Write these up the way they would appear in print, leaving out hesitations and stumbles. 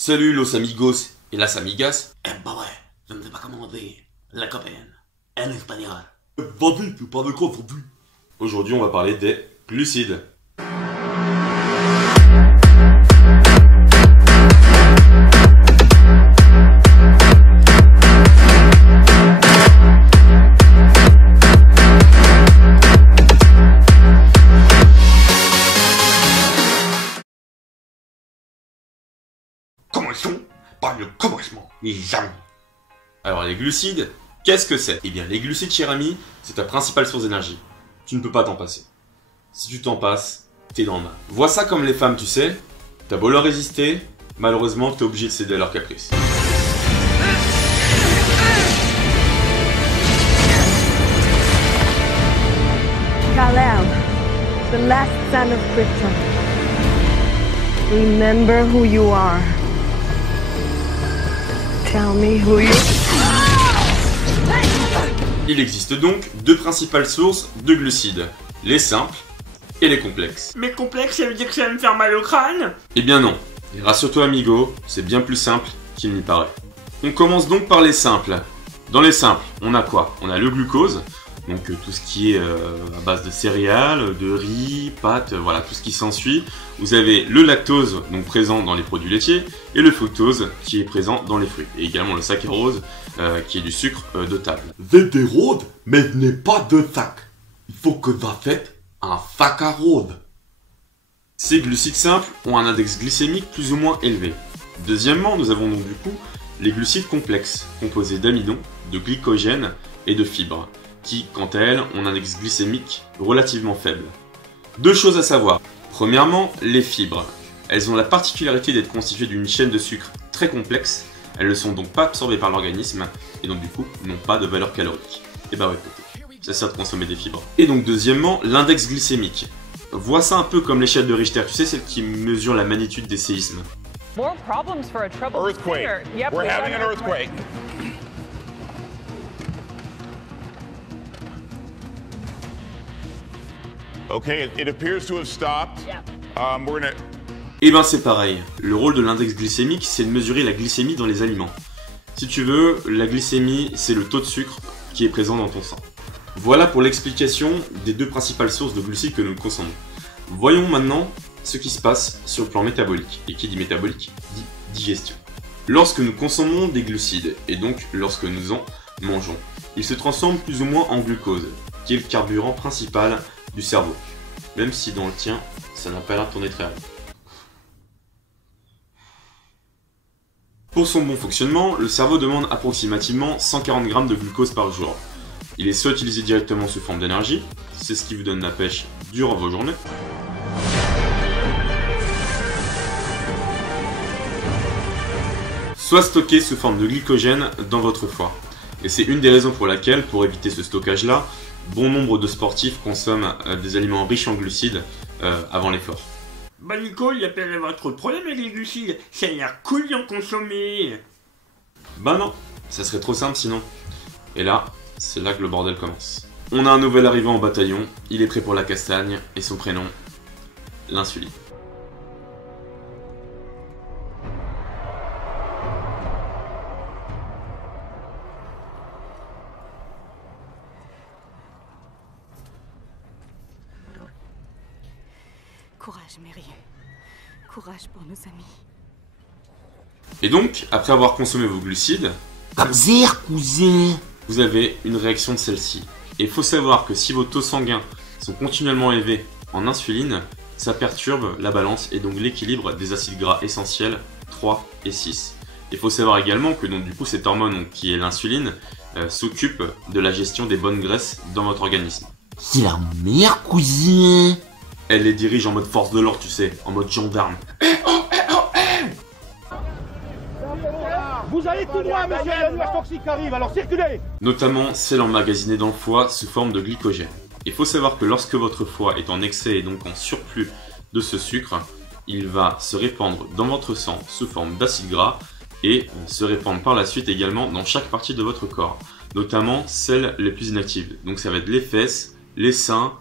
Salut los amigos et las amigas. Bah ouais, je ne sais pas comment on dit la copaine en espagnol. Vas-y, tu parles de quoi aujourd'hui? Aujourd'hui, on va parler des glucides. Commençons par le commencement, les amis. Alors les glucides, qu'est-ce que c'est? Eh bien les glucides, cher ami, c'est ta principale source d'énergie. Tu ne peux pas t'en passer. Si tu t'en passes, t'es dans le mal. Vois ça comme les femmes, tu sais. T'as beau leur résister, malheureusement t'es obligé de céder à leurs caprices. Kal-El, the last son of Krypton. Remember who you are. Tell me who you Il existe donc deux principales sources de glucides. Les simples et les complexes. Mais complexe, ça veut dire que ça va me faire mal au crâne? Eh bien non. Et rassure-toi amigo, c'est bien plus simple qu'il n'y paraît. On commence donc par les simples. Dans les simples, on a quoi? On a le glucose, donc tout ce qui est à base de céréales, de riz, pâtes, voilà, tout ce qui s'ensuit. Vous avez le lactose, donc présent dans les produits laitiers, et le fructose, qui est présent dans les fruits. Et également le saccharose, qui est du sucre de table. C'est des rôdes, mais ce n'est pas de sac. Il faut que j'achète un saccharose. Ces glucides simples ont un index glycémique plus ou moins élevé. Deuxièmement, nous avons donc du coup les glucides complexes, composés d'amidons, de glycogène et de fibres, qui, quant à elles, ont un index glycémique relativement faible. Deux choses à savoir. Premièrement, les fibres. Elles ont la particularité d'être constituées d'une chaîne de sucre très complexe. Elles ne sont donc pas absorbées par l'organisme et donc du coup n'ont pas de valeur calorique. Et bah ouais, ça sert de consommer des fibres. Et donc deuxièmement, l'index glycémique. Vois ça un peu comme l'échelle de Richter, tu sais, celle qui mesure la magnitude des séismes. More problems for a troubled Earthquake. singer. Yep, We're we got having an earthquake. Okay, it appears to have stopped. Yep. We're gonna. Et ben c'est pareil, le rôle de l'index glycémique, c'est de mesurer la glycémie dans les aliments. Si tu veux, la glycémie, c'est le taux de sucre qui est présent dans ton sang. Voilà pour l'explication des deux principales sources de glucides que nous consommons. Voyons maintenant ce qui se passe sur le plan métabolique. Et qui dit métabolique, dit digestion. Lorsque nous consommons des glucides, et donc lorsque nous en mangeons, ils se transforment plus ou moins en glucose, qui est le carburant principal du cerveau. Même si dans le tien, ça n'a pas l'air de tourner très bien. Pour son bon fonctionnement, le cerveau demande approximativement 140 g de glucose par jour. Il est soit utilisé directement sous forme d'énergie, c'est ce qui vous donne la pêche durant vos journées, soit stocké sous forme de glycogène dans votre foie. Et c'est une des raisons pour laquelle, pour éviter ce stockage-là, bon nombre de sportifs consomment des aliments riches en glucides avant l'effort. Bah Nico, il n'y a pas d'avoir trop de problème avec les glucides, ça a l'air cool d'en consommer. Bah non, ça serait trop simple sinon. Et là, c'est là que le bordel commence. On a un nouvel arrivant au bataillon, il est prêt pour la castagne, et son prénom, l'insuline. Courage, Mary. Courage pour nos amis. Et donc, après avoir consommé vos glucides, Comme dire, cousin. vous avez une réaction de celle-ci. Et il faut savoir que si vos taux sanguins sont continuellement élevés en insuline, ça perturbe la balance et donc l'équilibre des acides gras essentiels 3 et 6. Il faut savoir également que donc, du coup, cette hormone donc, qui est l'insuline s'occupe de la gestion des bonnes graisses dans votre organisme. C'est la meilleure, cousin. Elle les dirige en mode force de l'ordre, tu sais, en mode gendarme. Vous allez tout droit, monsieur, la nuage toxique arrive, alors circulez! Notamment celle emmagasinée dans le foie sous forme de glycogène. Il faut savoir que lorsque votre foie est en excès et donc en surplus de ce sucre, il va se répandre dans votre sang sous forme d'acide gras et se répandre par la suite également dans chaque partie de votre corps, notamment celles les plus inactives. Donc ça va être les fesses, les seins,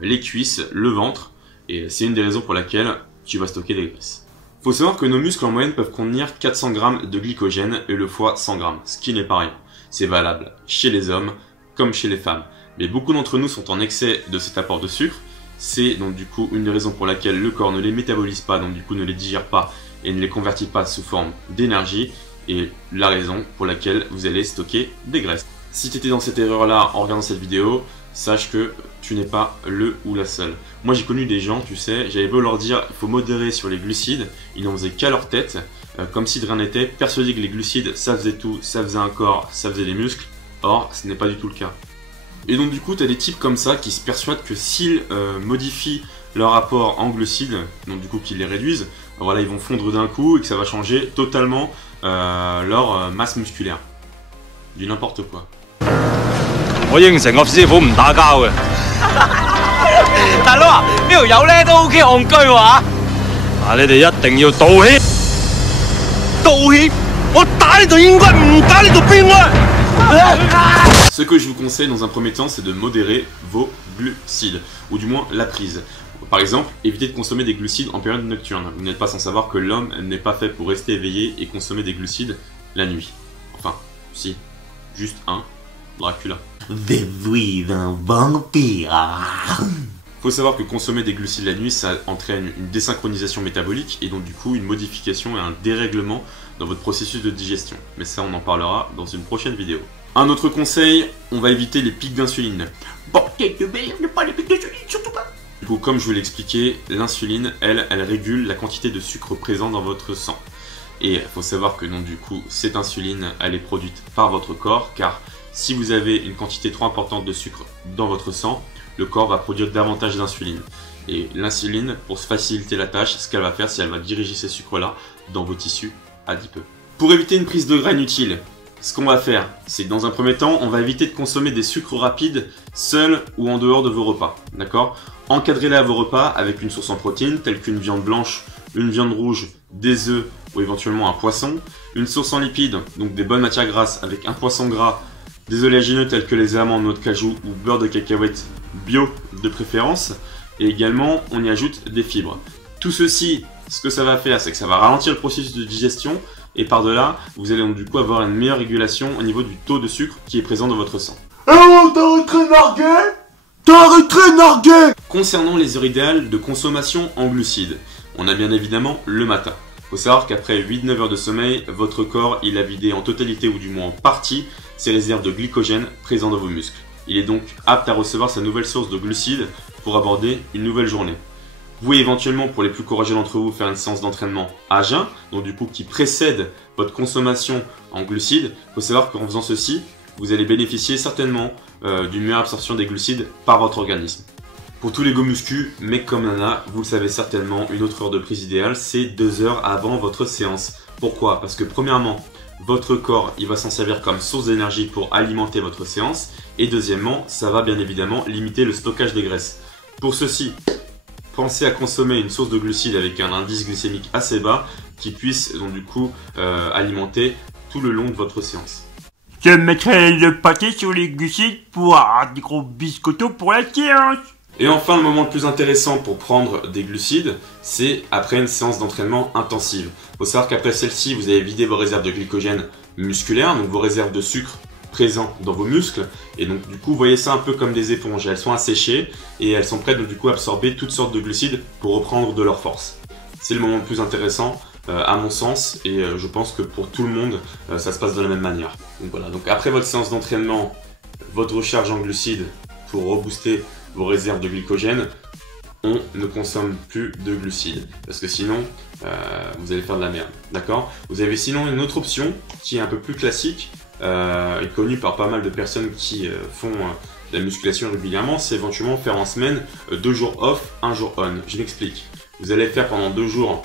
les cuisses, le ventre, et c'est une des raisons pour laquelle tu vas stocker des graisses. Faut savoir que nos muscles en moyenne peuvent contenir 400 grammes de glycogène et le foie 100 grammes, ce qui n'est pas rien. C'est valable chez les hommes comme chez les femmes. Mais beaucoup d'entre nous sont en excès de cet apport de sucre. C'est donc du coup une des raisons pour laquelle le corps ne les métabolise pas, donc du coup ne les digère pas et ne les convertit pas sous forme d'énergie. Et la raison pour laquelle vous allez stocker des graisses. Si tu étais dans cette erreur-là en regardant cette vidéo, sache que tu n'es pas le ou la seule. Moi j'ai connu des gens, tu sais, j'avais beau leur dire il faut modérer sur les glucides, ils n'en faisaient qu'à leur tête, comme si de rien n'était, persuadés que les glucides ça faisait tout, ça faisait un corps, ça faisait des muscles. Or, ce n'est pas du tout le cas. Et donc du coup, tu as des types comme ça qui se persuadent que s'ils modifient leur apport en glucides, donc du coup qu'ils les réduisent, voilà, ils vont fondre d'un coup et que ça va changer totalement leur masse musculaire. Du n'importe quoi. 我應承我師傅唔打交嘅。大佬啊，呢條友咧都 OK 戇居喎。嗱，你哋一定要道歉。道歉？我打呢度應該唔打呢度邊啊！ Ce que je vous conseille dans un premier temps, c'est de modérer vos glucides, ou du moins la prise. Par exemple, évitez de consommer des glucides en période nocturne. Vous n'êtes pas sans savoir que l'homme n'est pas fait pour rester éveillé et consommer des glucides la nuit. Enfin, si, juste un, Dracula. Je suis un vampire. Faut savoir que consommer des glucides la nuit, ça entraîne une désynchronisation métabolique et donc du coup une modification et un dérèglement dans votre processus de digestion. Mais ça, on en parlera dans une prochaine vidéo. Un autre conseil, on va éviter les pics d'insuline. Bordel de merde, pas les pics d'insuline, surtout pas. Du coup, comme je vous l'ai expliqué, l'insuline, elle régule la quantité de sucre présent dans votre sang. Et il faut savoir que donc du coup, cette insuline, elle est produite par votre corps, car si vous avez une quantité trop importante de sucre dans votre sang, le corps va produire davantage d'insuline. Et l'insuline, pour se faciliter la tâche, ce qu'elle va faire, c'est qu'elle va diriger ces sucres-là dans vos tissus adipeux. Pour éviter une prise de gras inutile, ce qu'on va faire, c'est que dans un premier temps, on va éviter de consommer des sucres rapides seuls ou en dehors de vos repas. D'accord ? Encadrez-les à vos repas avec une source en protéines, telle qu'une viande blanche, une viande rouge, des œufs ou éventuellement un poisson. Une source en lipides, donc des bonnes matières grasses avec un poisson gras, des oléagineux tels que les amandes, noix de cajou ou beurre de cacahuète bio de préférence. Et également, on y ajoute des fibres. Tout ceci, ce que ça va faire, c'est que ça va ralentir le processus de digestion. Et par-delà, vous allez donc du coup avoir une meilleure régulation au niveau du taux de sucre qui est présent dans votre sang. Oh, t'arrêterais narguer? T'arrêterais narguer? Concernant les heures idéales de consommation en glucides, on a bien évidemment le matin. Faut savoir qu'après 8-9 heures de sommeil, votre corps il a vidé en totalité ou du moins en partie ses réserves de glycogène présentes dans vos muscles. Il est donc apte à recevoir sa nouvelle source de glucides pour aborder une nouvelle journée. Vous pouvez éventuellement, pour les plus courageux d'entre vous, faire une séance d'entraînement à jeun, donc du coup qui précède votre consommation en glucides. Il faut savoir qu'en faisant ceci, vous allez bénéficier certainement d'une meilleure absorption des glucides par votre organisme. Pour tous les go muscu, mec comme nana, vous le savez certainement, une autre heure de prise idéale, c'est 2 heures avant votre séance. Pourquoi? Parce que premièrement, votre corps il va s'en servir comme source d'énergie pour alimenter votre séance. Et deuxièmement, ça va bien évidemment limiter le stockage des graisses. Pour ceci, pensez à consommer une source de glucides avec un indice glycémique assez bas qui puisse donc du coup alimenter tout le long de votre séance. Je mettrai le pâté sur les glucides pour des gros biscottos pour la séance. Et enfin, le moment le plus intéressant pour prendre des glucides, c'est après une séance d'entraînement intensive. Il faut savoir qu'après celle-ci, vous avez vidé vos réserves de glycogène musculaire, donc vos réserves de sucre présents dans vos muscles. Et donc du coup, vous voyez ça un peu comme des éponges. Elles sont asséchées et elles sont prêtes donc du coup à absorber toutes sortes de glucides pour reprendre de leur force. C'est le moment le plus intéressant à mon sens et je pense que pour tout le monde, ça se passe de la même manière. Donc voilà, donc après votre séance d'entraînement, votre recharge en glucides pour rebooster vos réserves de glycogène, on ne consomme plus de glucides parce que sinon vous allez faire de la merde, d'accord? Vous avez sinon une autre option qui est un peu plus classique et connue par pas mal de personnes qui font de la musculation régulièrement, c'est éventuellement faire en semaine 2 jours off, 1 jour on. Je m'explique. Vous allez faire pendant 2 jours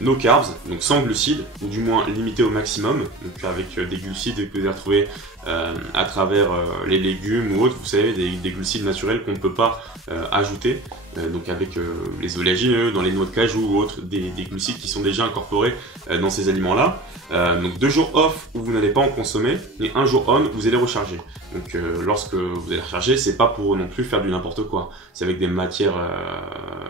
no carbs, donc sans glucides, ou du moins limité au maximum, donc avec des glucides que vous allez retrouver à travers les légumes ou autres, vous savez, des glucides naturels qu'on ne peut pas ajouter, donc avec les oléagineux, dans les noix de cajou ou autres, des glucides qui sont déjà incorporés dans ces aliments-là. Donc 2 jours off où vous n'allez pas en consommer, et 1 jour on où vous allez recharger. Donc lorsque vous allez recharger, c'est pas pour non plus faire du n'importe quoi, c'est avec des matières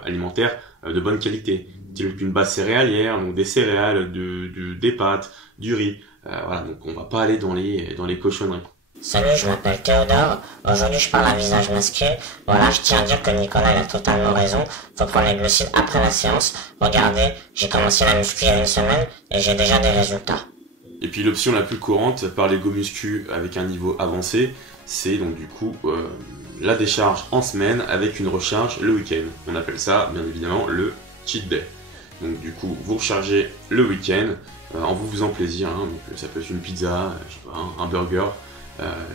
alimentaires de bonne qualité, telles qu'une base céréalière, donc des céréales, des pâtes, du riz. Voilà, donc on va pas aller dans les cochonneries. Salut, je m'appelle Théodore. Aujourd'hui, je parle à visage masqué. Voilà, je tiens à dire que Nicolas il a totalement raison. Faut prendre les glucides après la séance. Regardez, j'ai commencé la muscu il y a 1 semaine et j'ai déjà des résultats. Et puis l'option la plus courante par les go-muscu avec un niveau avancé, c'est donc du coup la décharge en semaine avec une recharge le week-end. On appelle ça bien évidemment le cheat day. Donc du coup, vous rechargez le week-end en vous faisant plaisir. Hein. Donc ça peut être une pizza, je sais pas, un burger.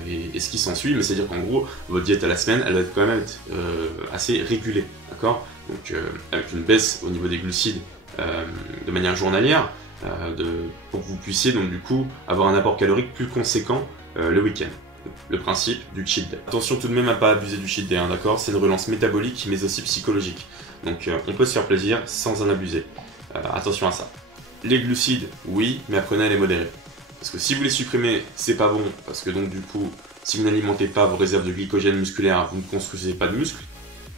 Et ce qui s'ensuit, mais c'est-à-dire qu'en gros, votre diète à la semaine, elle va quand même être assez régulée, d'accord? Donc avec une baisse au niveau des glucides de manière journalière, pour que vous puissiez donc du coup avoir un apport calorique plus conséquent le week-end. Le principe du cheat day. Attention tout de même à pas abuser du cheat day, hein, d'accord? C'est une relance métabolique mais aussi psychologique. Donc on peut se faire plaisir sans en abuser. Attention à ça. Les glucides, oui, mais apprenez à les modérer. Parce que si vous les supprimez, c'est pas bon, parce que donc du coup, si vous n'alimentez pas vos réserves de glycogène musculaire, vous ne construisez pas de muscles.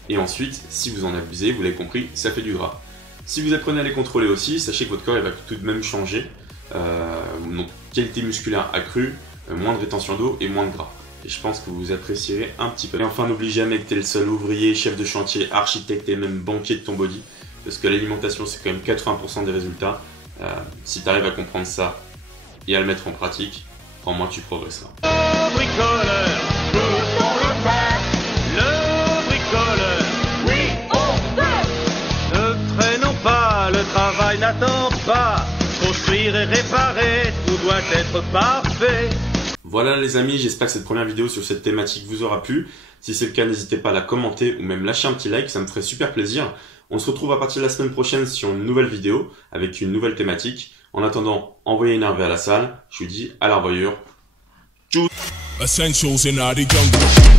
Et ensuite, si vous en abusez, vous l'avez compris, ça fait du gras. Si vous apprenez à les contrôler aussi, sachez que votre corps il va tout de même changer. Donc qualité musculaire accrue, moins de rétention d'eau et moins de gras. Et je pense que vous apprécierez un petit peu. Et enfin, n'oublie jamais que tu es le seul ouvrier, chef de chantier, architecte et même banquier de ton body. Parce que l'alimentation, c'est quand même 80% des résultats. Si tu arrives à comprendre ça, et à le mettre en pratique, crois-moi, tu progresseras. Le bricoleur, le bricoleur, oui on peut. Ne traînons pas, le travail n'attend pas. Construire et réparer, tout doit être parfait. Voilà les amis, j'espère que cette première vidéo sur cette thématique vous aura plu. Si c'est le cas, n'hésitez pas à la commenter ou même lâcher un petit like, ça me ferait super plaisir. On se retrouve à partir de la semaine prochaine sur une nouvelle vidéo avec une nouvelle thématique. En attendant, envoyez une RV à la salle. Je vous dis à la revoyure. Tchou. Essentials in the jungle.